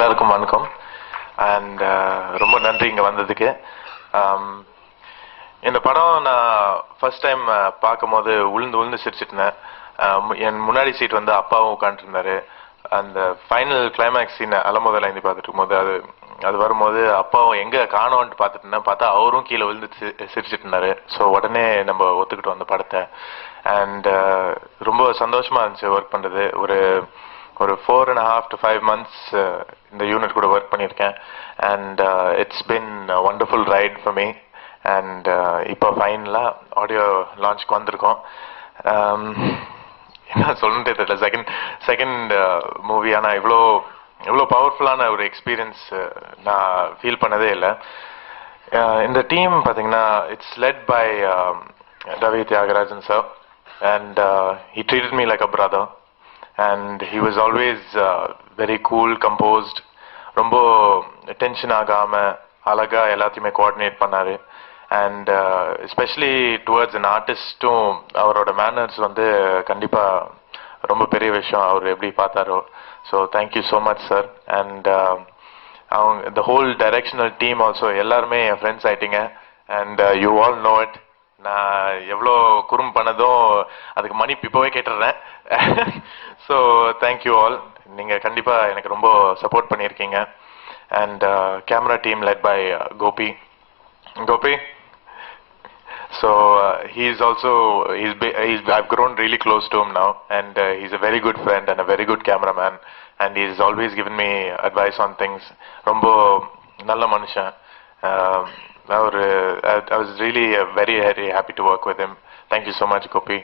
எல்லாருக்கும் வணக்கம் அண்ட் ரொம்ப நன்றி இங்கே வந்ததுக்கு. இந்த படம் நான் ஃபர்ஸ்ட் டைம் பார்க்கும்போது உளுந்து சிரிச்சிட்டேன். என் முன்னாடி சீட் வந்து அப்பாவும் உட்காந்துருந்தாரு. அந்த ஃபைனல் கிளைமேக்ஸ் சீன் அலமோதல் ஐந்து பார்த்துட்டு இருக்கும்போது அது வரும்போது அப்பாவும் எங்கே காணோன்ட்டு பார்த்துட்டு பார்த்தா அவரும் கீழே விழுந்து சிரிச்சிட்டு இருந்தாரு. ஸோ உடனே நம்ம ஒத்துக்கிட்டோம் அந்த படத்தை. அண்ட் ரொம்ப சந்தோஷமா இருந்துச்சு ஒர்க் பண்ணுறது. ஒரு 4.5 to 5 months இந்த யூனிட் கூட ஒர்க் பண்ணியிருக்கேன். And it's been wonderful right for me. And இப்போ ஃபைனலாக ஆடியோ லான்ச்சுக்கு வந்திருக்கோம். என்ன சொல்லணுன்றே தெரியல. Second movie. ஆனால் இவ்வளோ பவர்ஃபுல்லான ஒரு எக்ஸ்பீரியன்ஸ் நான் ஃபீல் பண்ணதே இல்லை. இந்த டீம் பார்த்தீங்கன்னா it's led by Ravi Thiyagarajan sir. And he treated me like a brother. And he was always very cool, composed. ரொம்ப டென்ஷன் ஆகாம அழகா எல்லாத்தையுமே கோஆர்டினேட் பண்ணாரு. அண்ட் எஸ்பெஷலி டுவர்ட்ஸ் அன் ஆர்டிஸ்டும் அவரோட மேனர்ஸ் வந்து கண்டிப்பா ரொம்ப பெரிய விஷயம். அவர் எப்படி பார்த்தாரோ. So thank you so much sir. And அவங்க the whole directional team also எல்லாருமே என் ஃப்ரெண்ட்ஸ் ஆயிட்டீங்க. And you all know it. நான் எவ்வளோ குறும் பண்ணதும் அதுக்கு மணி இப்போவே கேட்டுடுறேன். So thank you all. நீங்கள் கண்டிப்பாக எனக்கு ரொம்ப சப்போர்ட் பண்ணியிருக்கீங்க. And camera team led by Gopi. So I've grown really close to him now, and he's a very good friend and a very good cameraman, and he's always given me advice on things. Rombo nalla manushan. I was really very very happy to work with him. Thank you so much, Gopi.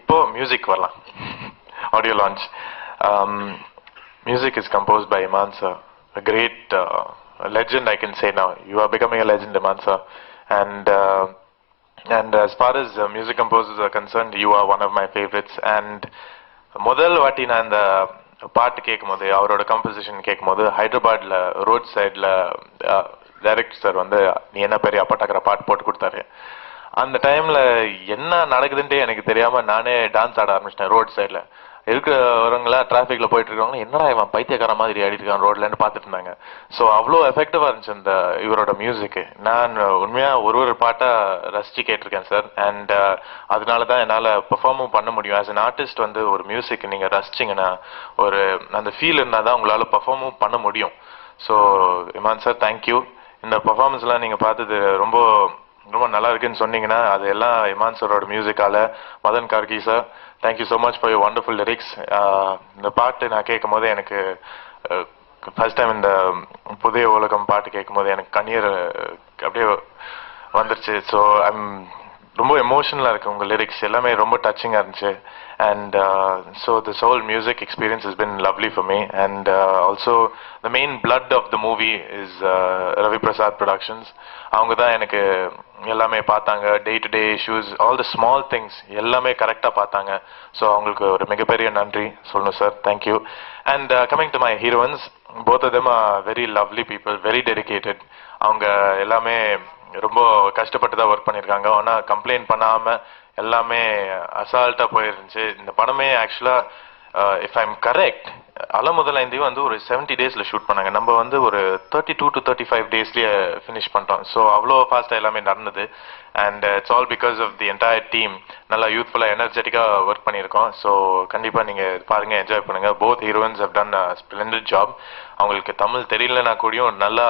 Ipo music varla. Audio launch. Music is composed by Iman sir, a great legend, I can say now. You are becoming a legend, Iman sir. And as far as music composers are concerned, you are one of my favorites. And முதல் வாட்டி நான் இந்த பாட்டு கேட்கும் போது, அவரோட கம்போசிஷன் கேட்கும் போது, ஹைதராபாத்ல ரோட் சைட்ல டைரக்டர் சார் வந்து நீ என்ன பெரிய அப்பாட்டாக்கிற பாட்டு போட்டு கொடுத்தாரு. அந்த டைம்ல என்ன நடக்குதுன்ட்டே எனக்கு தெரியாம நானே டான்ஸ் ஆட ஆரம்பிச்சிட்டேன். ரோட் சைட்ல இருக்கிறவங்களா டிராஃபிக்ல போயிட்டு இருக்காங்க, என்னடா இவன் பைத்தியக்கார மாதிரி ஆடிட்டு இருக்கான் ரோட்லன்னு பார்த்துட்டு இருந்தாங்க. ஸோ அவ்வளோ எஃபெக்டிவா இருந்துச்சு இந்த இவரோட மியூசிக். நான் உண்மையா ஒரு பாட்டா ரசிச்சு கேட்டிருக்கேன் சார். அண்ட் அதனால தான் என்னால் பெர்ஃபார்மும் பண்ண முடியும். ஆஸ் அன் ஆர்டிஸ்ட் வந்து ஒரு மியூசிக் நீங்க ரசிச்சிங்கன்னா ஒரு அந்த ஃபீல் இருந்தால் தான் உங்களால பெர்ஃபார்மும் பண்ண முடியும். So Imman sir thank you. இந்த பெர்ஃபார்மன்ஸ்லாம் நீங்க பார்த்தது ரொம்ப ரொம்ப நல்லா இருக்குன்னு சொன்னீங்கன்னா அது எல்லாம் இமான் சாரோட மியூசிக்கால. Madhan Karky sir, thank you so much for your wonderful lyrics. இந்த பாட்டு நான் கேட்கும் போது எனக்கு ஃபர்ஸ்ட் டைம் இந்த புதிய உலகம் பாட்டு கேட்கும் போது எனக்கு கண்ணீர் அப்படியே வந்துருச்சு. ஸோ ரொம்ப எமோஷனலாக இருக்கு. உங்கள் லிரிக்ஸ் எல்லாமே ரொம்ப டச்சிங்காக இருந்துச்சு. And so this whole music experience has been lovely for me. And also the main blood of the movie is Ravi Prasad Productions. அவங்க தான் எனக்கு எல்லாமே பார்த்தாங்க. Day to day issues, all the small things எல்லாமே கரெக்டாக பார்த்தாங்க. So அவங்களுக்கு ஒரு மிகப்பெரிய நன்றி சொல்லணும் சார். Thank you. And coming to my heroines, both of them are very lovely people, very dedicated. அவங்க எல்லாமே ரொம்ப கஷ்டப்பட்டு தான் ஒர்க் பண்ணியிருக்காங்க. ஆனால் கம்ப்ளைண்ட் பண்ணாமல் எல்லாமே அசால்ட்டா போயிருந்துச்சு. இந்த படமே ஆக்சுவலா இஃப் ஐம் கரெக்ட் அலமுதல் ஐந்து வந்து ஒரு 70 daysல ஷூட் பண்ணாங்க. நம்ம வந்து ஒரு 32 to 35 daysலயே ஃபினிஷ் பண்ணிட்டோம். ஸோ அவ்வளோ ஃபாஸ்ட்டாக எல்லாமே நடந்தது. And it's all because of the entire team. நல்லா யூத்ஃபுல்லாக எனர்ஜெட்டிக்காக ஒர்க் பண்ணியிருக்கோம். ஸோ கண்டிப்பாக நீங்கள் பாருங்கள், என்ஜாய் பண்ணுங்கள். Both heroines have done a splendid job. அவங்களுக்கு தமிழ் தெரியலனா கூடயும் நல்லா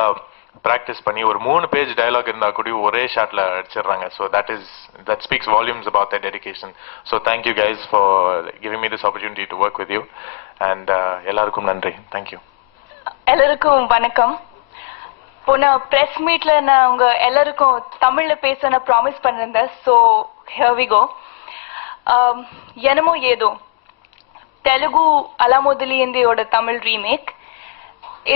ப்ராக்டிஸ் பண்ணி ஒரு 3 பேஜ் டயலாக் இருந்தால் கூட ஒரே ஷாட்ல அடிச்சிடுறாங்க. So that speaks volumes about their dedication. So thank you guys for giving me this opportunity to work with you. And எல்லாருக்கும் நன்றி. Thank you. எல்லாருக்கும் வணக்கம். போன பிரஸ் மீட்ல நான் உங்க எல்லாருக்கும் தமிழ்ல பேச நான் ப்ராமிஸ் பண்ணிருந்தேன். So here we go. என்னமோ ஏதோ தெலுங்கு அலாமுதலி இந்தியோட தமிழ் ரீமேக்.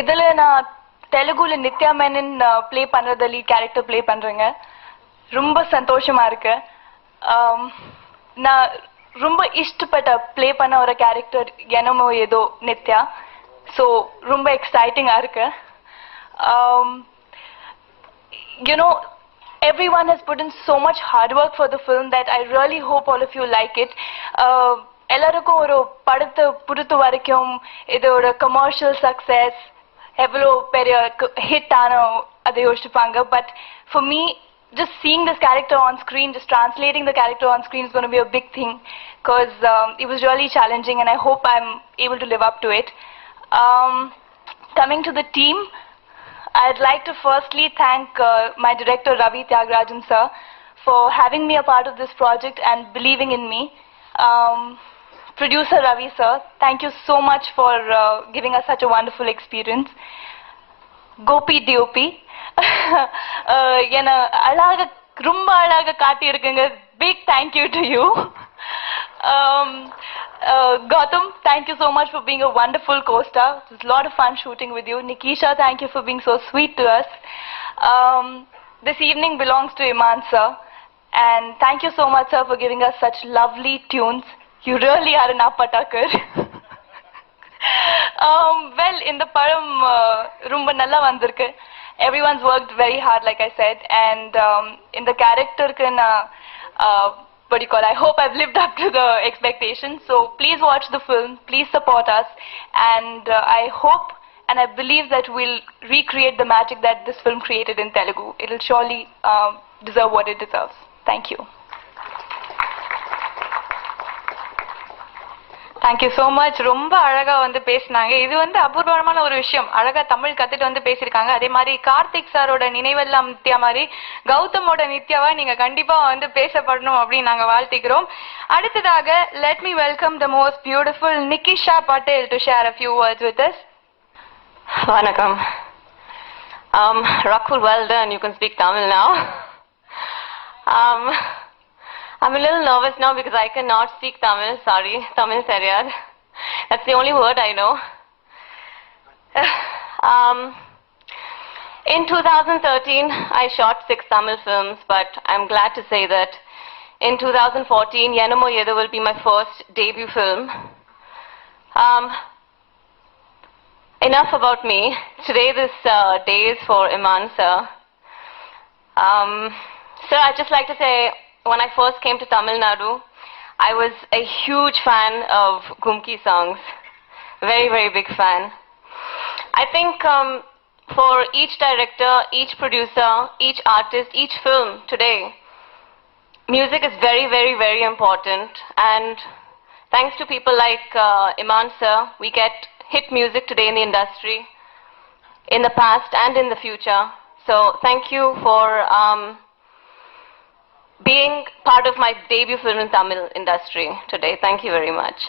இதுல நான் தெலுங்குல நித்யா மேனன் பிளே பண்றத லீட் கேரக்டர் பிளே பண்றேங்க. ரொம்ப சந்தோஷமா இருக்கு. நான் ரொம்ப இஷ்டப்பட்ட பிளே பண்ண ஒரு கேரக்டர் என்னமோ ஏதோ நித்யா. ஸோ ரொம்ப எக்ஸைட்டிங்கா இருக்கு. You know, everyone has put in so much hard work for the film that I really hope all of you like it. எல்லாருக்கும் ஒரு படத்தை பொறுத்த வரைக்கும் இதோட கமர்ஷியல் சக்சஸ் எவ்வளோ பெரிய ஹிட் ஆனோ அதை யோசிச்சுப்பாங்க. But for me, just seeing this character on screen, just translating the character on screen is going to be a big thing, because it was really challenging, and I hope I'm able to live up to it. Coming to the team, I'd like to firstly thank my director Ravi Tyagarajan sir for having me a part of this project and believing in me. Producer Ravi sir, thank you so much for giving us such a wonderful experience. Gopi DOP, என்ன அழகாக ரொம்ப அழகாக காட்டியிருக்குங்க. Big thank you to you. Gautam, thank you so much for being a wonderful co-star. It was a lot of fun shooting with you. Nikisha, thank you for being so sweet to us. This evening belongs to Iman sir, and thank you so much sir for giving us such lovely tunes. You really are an appatakar. Well, in the param rumba nalla vandirukku. Everyone's worked very hard, like I said, and in the character what do you call, I hope I've lived up to the expectations. So please watch the film, please support us, and I hope and I believe that we'll recreate the magic that this film created in Telugu. It'll surely deserve what it deserves. Thank you. Thank you so much. ரொம்ப அழகா வந்து பேசினாங்க. இது வந்து அபூர்வமான ஒரு விஷயம். அழகா தமிழ் கத்துட்டு வந்து பேசியிருக்காங்க. அதே மாதிரி கார்த்திக் சாரோட நினைவெல்லாம் நித்யா மாதிரி கௌதமோட நித்யாவா நீங்க கண்டிப்பா வந்து பேசப்படணும் அப்படின்னு நாங்க வாழ்த்திக்கிறோம். அடுத்ததாக let me welcome the most beautiful Nikisha Patel to share a few words with us. வணக்கம். Rakul, well done. You can speak Tamil now. I'm a little nervous now because I cannot speak Tamil. Sorry, Tamil Seriyad. That's the only word I know. In 2013, I shot 6 Tamil films, but I'm glad to say that in 2014, Yenamo Yedhu will be my first debut film. Enough about me. Today, this day is for Iman sir. Sir, I'd just like to say, when I first came to Tamil Nadu, I was a huge fan of Gumki songs. Very, very big fan. I think for each director, each producer, each artist, each film today, music is very, very, very important. And thanks to people like Iman sir, we get hit music today in the industry, in the past and in the future. So thank you for being part of my debut film in Tamil industry today. Thank you very much.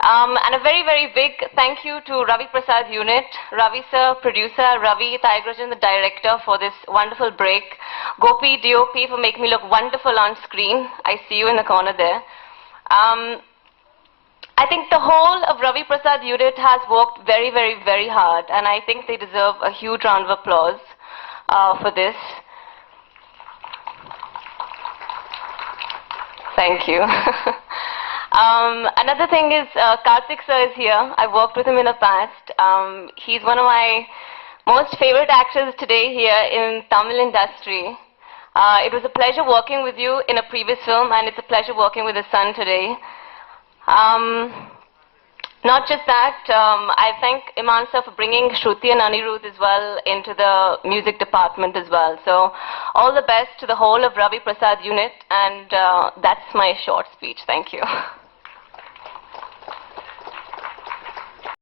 And a very, very big thank you to Ravi Prasad Unit, Ravi sir, producer, Ravi Tyagarajan, the director, for this wonderful break. Gopi DOP for making me look wonderful on screen. I see you in the corner there. I think the whole of Ravi Prasad Unit has worked very, very, very hard, and I think they deserve a huge round of applause for this. Thank you. Another thing is Karthik sir is here. I've worked with him in the past. He's one of my most favorite actors today here in Tamil industry. It was a pleasure working with you in a previous film, and it's a pleasure working with his son today. Not just that, I thank Iman sir for bringing Shruti and Anirudh as well into the music department as well. So all the best to the whole of Ravi Prasad Unit, and that's my short speech. Thank you.